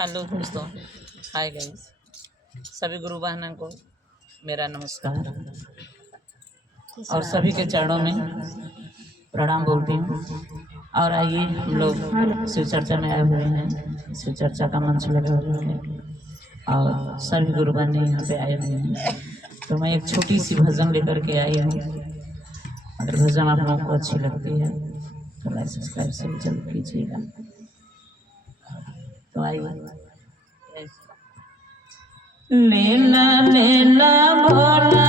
हेलो दोस्तों, hi guys. सभी गुरु बहनों को मेरा नमस्कार और सभी के चरणों में प्रणाम बोलती हूँ। और आइए हम लोग शिव चर्चा में आए हुए हैं। शिव चर्चा का मंच लगा हुआ है और सभी गुरु बहन यहाँ पे आए हुए हैं। तो मैं एक छोटी सी भजन लेकर के आई हूँ। अगर भजन आप लोगों को अच्छी लगती है तो लाइक सब्सक्राइब से जरूर कीजिएगा। तो आइए। लेला लेला भोला